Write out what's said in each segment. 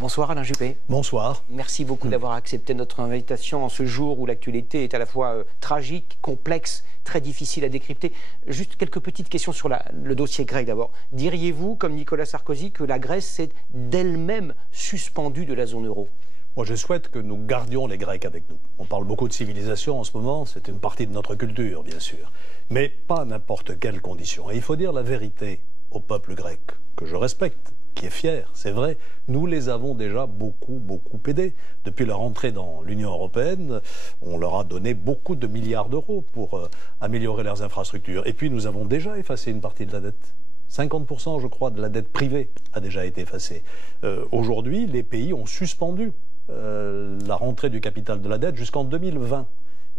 Bonsoir Alain Juppé. Bonsoir. Merci beaucoup d'avoir accepté notre invitation en ce jour où l'actualité est à la fois tragique, complexe, très difficile à décrypter. Juste quelques petites questions sur le dossier grec d'abord. Diriez-vous, comme Nicolas Sarkozy, que la Grèce s'est d'elle-même suspendue de la zone euro ? Moi, je souhaite que nous gardions les Grecs avec nous. On parle beaucoup de civilisation en ce moment, c'est une partie de notre culture, bien sûr. Mais pas à n'importe quelle condition. Et il faut dire la vérité au peuple grec, que je respecte, qui est fier, c'est vrai. Nous les avons déjà beaucoup aidés. Depuis leur entrée dans l'Union européenne, on leur a donné beaucoup de milliards d'euros pour améliorer leurs infrastructures. Et puis nous avons déjà effacé une partie de la dette. 50%, je crois, de la dette privée a déjà été effacée. Aujourd'hui, les pays ont suspendu la rentrée du capital de la dette jusqu'en 2020.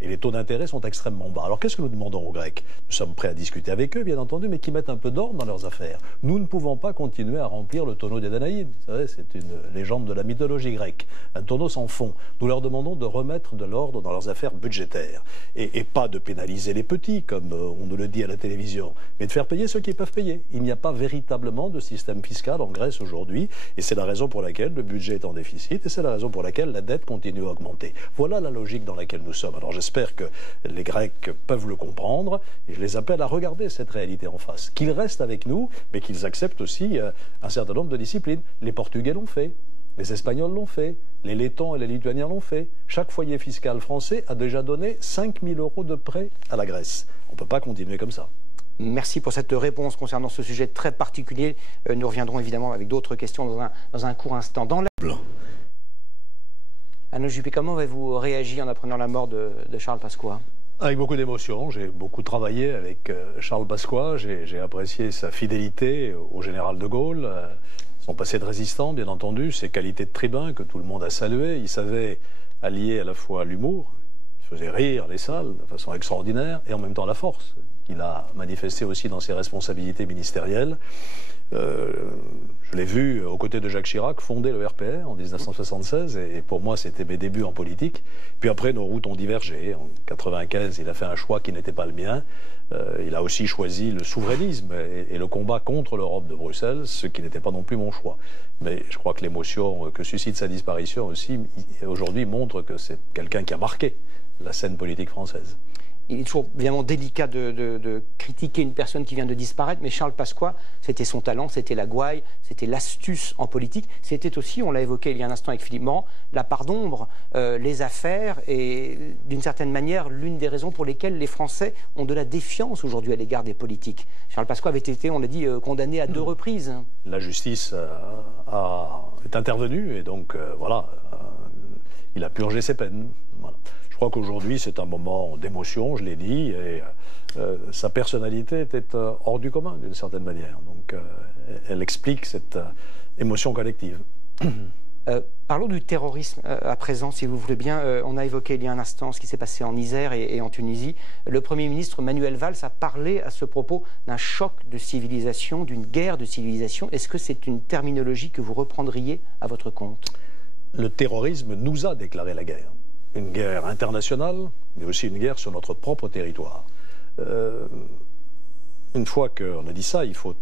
Et les taux d'intérêt sont extrêmement bas. Alors qu'est-ce que nous demandons aux Grecs? Nous sommes prêts à discuter avec eux, bien entendu, mais qui mettent un peu d'ordre dans leurs affaires. Nous ne pouvons pas continuer à remplir le tonneau des Danaïdes. Vous savez, c'est une légende de la mythologie grecque. Un tonneau sans fond. Nous leur demandons de remettre de l'ordre dans leurs affaires budgétaires. Et pas de pénaliser les petits, comme on nous le dit à la télévision, mais de faire payer ceux qui peuvent payer. Il n'y a pas véritablement de système fiscal en Grèce aujourd'hui. Et c'est la raison pour laquelle le budget est en déficit. Et c'est la raison pour laquelle la dette continue à augmenter. Voilà la logique dans laquelle nous sommes. Alors j'espère que les Grecs peuvent le comprendre et je les appelle à regarder cette réalité en face. Qu'ils restent avec nous, mais qu'ils acceptent aussi un certain nombre de disciplines. Les Portugais l'ont fait, les Espagnols l'ont fait, les Lettons et les Lituaniens l'ont fait. Chaque foyer fiscal français a déjà donné 5 000 € de prêt à la Grèce. On ne peut pas continuer comme ça. Merci pour cette réponse concernant ce sujet très particulier. Nous reviendrons évidemment avec d'autres questions dans un court instant. Alain Juppé, comment avez-vous réagi en apprenant la mort de Charles Pasqua? Avec beaucoup d'émotion. J'ai beaucoup travaillé avec Charles Pasqua. J'ai apprécié sa fidélité au général de Gaulle, son passé de résistant, bien entendu, ses qualités de tribun que tout le monde a saluées. Il savait allier à la fois l'humour, il faisait rire les salles de façon extraordinaire, et en même temps la force qu'il a manifestée aussi dans ses responsabilités ministérielles. Je l'ai vu aux côtés de Jacques Chirac fonder le RPR en 1976 et pour moi c'était mes débuts en politique. Puis après nos routes ont divergé. En 1995 il a fait un choix qui n'était pas le mien. Il a aussi choisi le souverainisme et le combat contre l'Europe de Bruxelles, ce qui n'était pas non plus mon choix. Mais je crois que l'émotion que suscite sa disparition aussi aujourd'hui montre que c'est quelqu'un qui a marqué la scène politique française. Il est toujours évidemment délicat de critiquer une personne qui vient de disparaître, mais Charles Pasqua, c'était son talent, c'était la gouaille, c'était l'astuce en politique. C'était aussi, on l'a évoqué il y a un instant avec Philippe Morand, la part d'ombre, les affaires et d'une certaine manière l'une des raisons pour lesquelles les Français ont de la défiance aujourd'hui à l'égard des politiques. Charles Pasqua avait été, on l'a dit, condamné à 2 reprises. La justice est intervenue et donc voilà, il a purgé ses peines. Voilà. Je crois qu'aujourd'hui, c'est un moment d'émotion, je l'ai dit, et sa personnalité était hors du commun, d'une certaine manière. Donc, elle explique cette émotion collective. Parlons du terrorisme à présent, si vous voulez bien. On a évoqué il y a un instant ce qui s'est passé en Isère et en Tunisie. Le Premier ministre Manuel Valls a parlé à ce propos d'un choc de civilisation, d'une guerre de civilisation. Est-ce que c'est une terminologie que vous reprendriez à votre compte? Le terrorisme nous a déclaré la guerre. Une guerre internationale, mais aussi une guerre sur notre propre territoire. Une fois qu'on a dit ça, il faut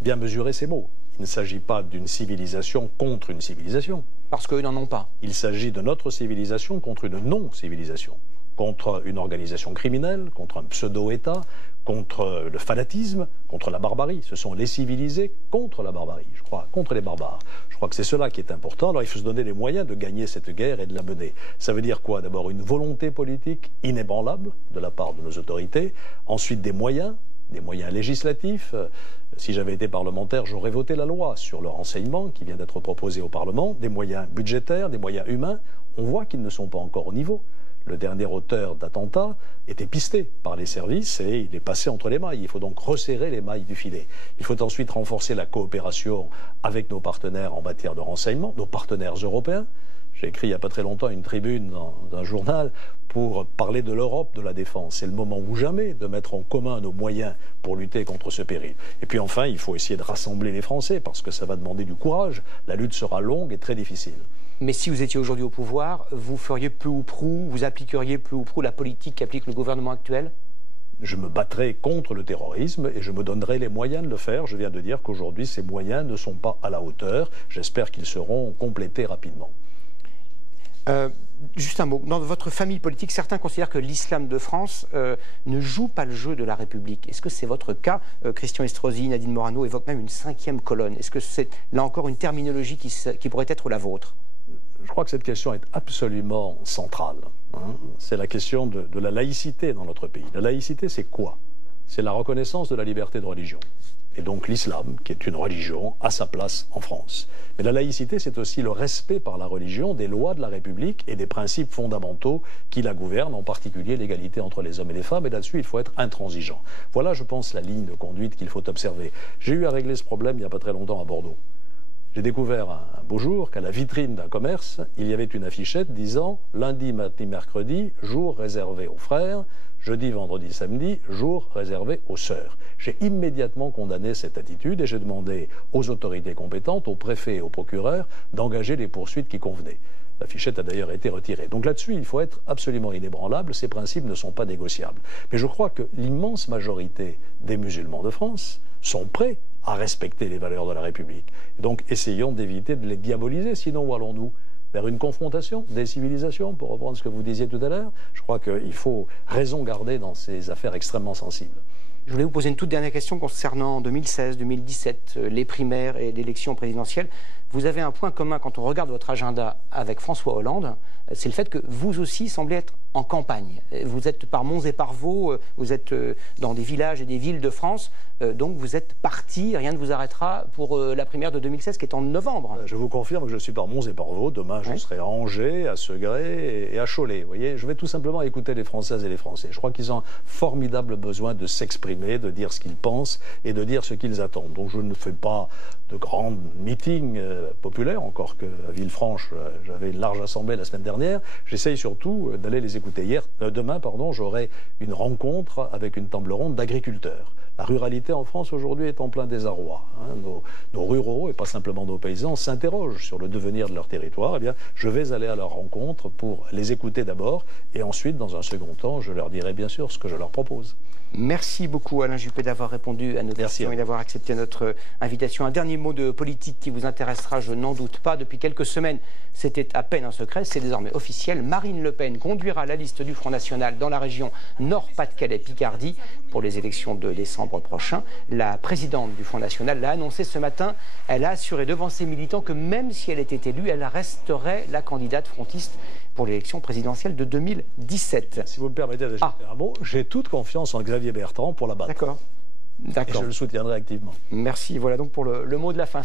bien mesurer ces mots. Il ne s'agit pas d'une civilisation contre une civilisation. Parce qu'eux n'en ont pas. Il s'agit de notre civilisation contre une non-civilisation. Contre une organisation criminelle, contre un pseudo-État, contre le fanatisme, contre la barbarie. Ce sont les civilisés contre la barbarie, je crois, contre les barbares. Je crois que c'est cela qui est important. Alors il faut se donner les moyens de gagner cette guerre et de la mener. Ça veut dire quoi? D'abord une volonté politique inébranlable de la part de nos autorités. Ensuite des moyens législatifs. Si j'avais été parlementaire, j'aurais voté la loi sur le renseignement qui vient d'être proposée au Parlement. Des moyens budgétaires, des moyens humains. On voit qu'ils ne sont pas encore au niveau. Le dernier auteur d'attentat était pisté par les services et il est passé entre les mailles. Il faut donc resserrer les mailles du filet. Il faut ensuite renforcer la coopération avec nos partenaires en matière de renseignement, nos partenaires européens. J'ai écrit il n'y a pas très longtemps une tribune dans un journal pour parler de l'Europe de la défense. C'est le moment ou jamais de mettre en commun nos moyens pour lutter contre ce péril. Et puis enfin, il faut essayer de rassembler les Français parce que ça va demander du courage. La lutte sera longue et très difficile. Mais si vous étiez aujourd'hui au pouvoir, vous feriez peu ou prou, vous appliqueriez peu ou prou la politique qu'applique le gouvernement actuel? Je me battrai contre le terrorisme et je me donnerai les moyens de le faire. Je viens de dire qu'aujourd'hui, ces moyens ne sont pas à la hauteur. J'espère qu'ils seront complétés rapidement. Juste un mot. Dans votre famille politique, certains considèrent que l'islam de France ne joue pas le jeu de la République. Est-ce que c'est votre cas? Christian Estrosi, Nadine Morano évoquent même une 5e colonne. Est-ce que c'est là encore une terminologie qui pourrait être la vôtre? Je crois que cette question est absolument centrale. C'est la question de la laïcité dans notre pays. La laïcité, c'est quoi? C'est la reconnaissance de la liberté de religion. Et donc l'islam, qui est une religion, a sa place en France. Mais la laïcité, c'est aussi le respect par la religion des lois de la République et des principes fondamentaux qui la gouvernent, en particulier l'égalité entre les hommes et les femmes. Et là-dessus, il faut être intransigeant. Voilà, je pense, la ligne de conduite qu'il faut observer. J'ai eu à régler ce problème il n'y a pas très longtemps à Bordeaux. J'ai découvert un beau jour qu'à la vitrine d'un commerce, il y avait une affichette disant « Lundi, mardi, mercredi, jour réservé aux frères ». Jeudi, vendredi, samedi, jour réservé aux sœurs. J'ai immédiatement condamné cette attitude et j'ai demandé aux autorités compétentes, aux préfets et aux procureurs, d'engager les poursuites qui convenaient. La fichette a d'ailleurs été retirée. Donc là-dessus, il faut être absolument inébranlable. Ces principes ne sont pas négociables. Mais je crois que l'immense majorité des musulmans de France sont prêts à respecter les valeurs de la République. Donc essayons d'éviter de les diaboliser, sinon où allons-nous ? Vers une confrontation des civilisations, pour reprendre ce que vous disiez tout à l'heure. Je crois qu'il faut raison garder dans ces affaires extrêmement sensibles. Je voulais vous poser une toute dernière question concernant 2016-2017, les primaires et l'élection présidentielle. Vous avez un point commun quand on regarde votre agenda avec François Hollande, c'est le fait que vous aussi semblez être en campagne. Vous êtes par Mons et par Vaux, vous êtes dans des villages et des villes de France, donc vous êtes parti, rien ne vous arrêtera pour la primaire de 2016 qui est en novembre. Je vous confirme que je suis par Mons et par Vaux. Demain, je serai à Angers, à Segré et à Cholet. Vous voyez, je vais tout simplement écouter les Françaises et les Français. Je crois qu'ils ont un formidable besoin de s'exprimer, de dire ce qu'ils pensent et de dire ce qu'ils attendent. Donc je ne fais pas de grands meetings populaires, encore qu'à Villefranche, j'avais une large assemblée la semaine dernière. J'essaye surtout d'aller les écouter. Demain, j'aurai une rencontre avec une table ronde d'agriculteurs. La ruralité en France aujourd'hui est en plein désarroi. Nos ruraux, et pas simplement nos paysans, s'interrogent sur le devenir de leur territoire. Eh bien, je vais aller à leur rencontre pour les écouter d'abord et ensuite, dans un second temps, je leur dirai bien sûr ce que je leur propose. Merci beaucoup Alain Juppé d'avoir répondu à nos questions et d'avoir accepté notre invitation. Un dernier mot de politique qui vous intéressera, je n'en doute pas. Depuis quelques semaines, c'était à peine un secret, c'est désormais officiel. Marine Le Pen conduira la liste du Front National dans la région Nord-Pas-de-Calais-Picardie pour les élections de décembre prochain. La présidente du Front National l'a annoncé ce matin. Elle a assuré devant ses militants que même si elle était élue, elle resterait la candidate frontiste pour l'élection présidentielle de 2017. Si vous me permettez d'ajouter un mot, j'ai toute confiance en Xavier Bertrand pour la battre. D'accord. Et je le soutiendrai activement. Merci. Voilà donc pour le mot de la fin.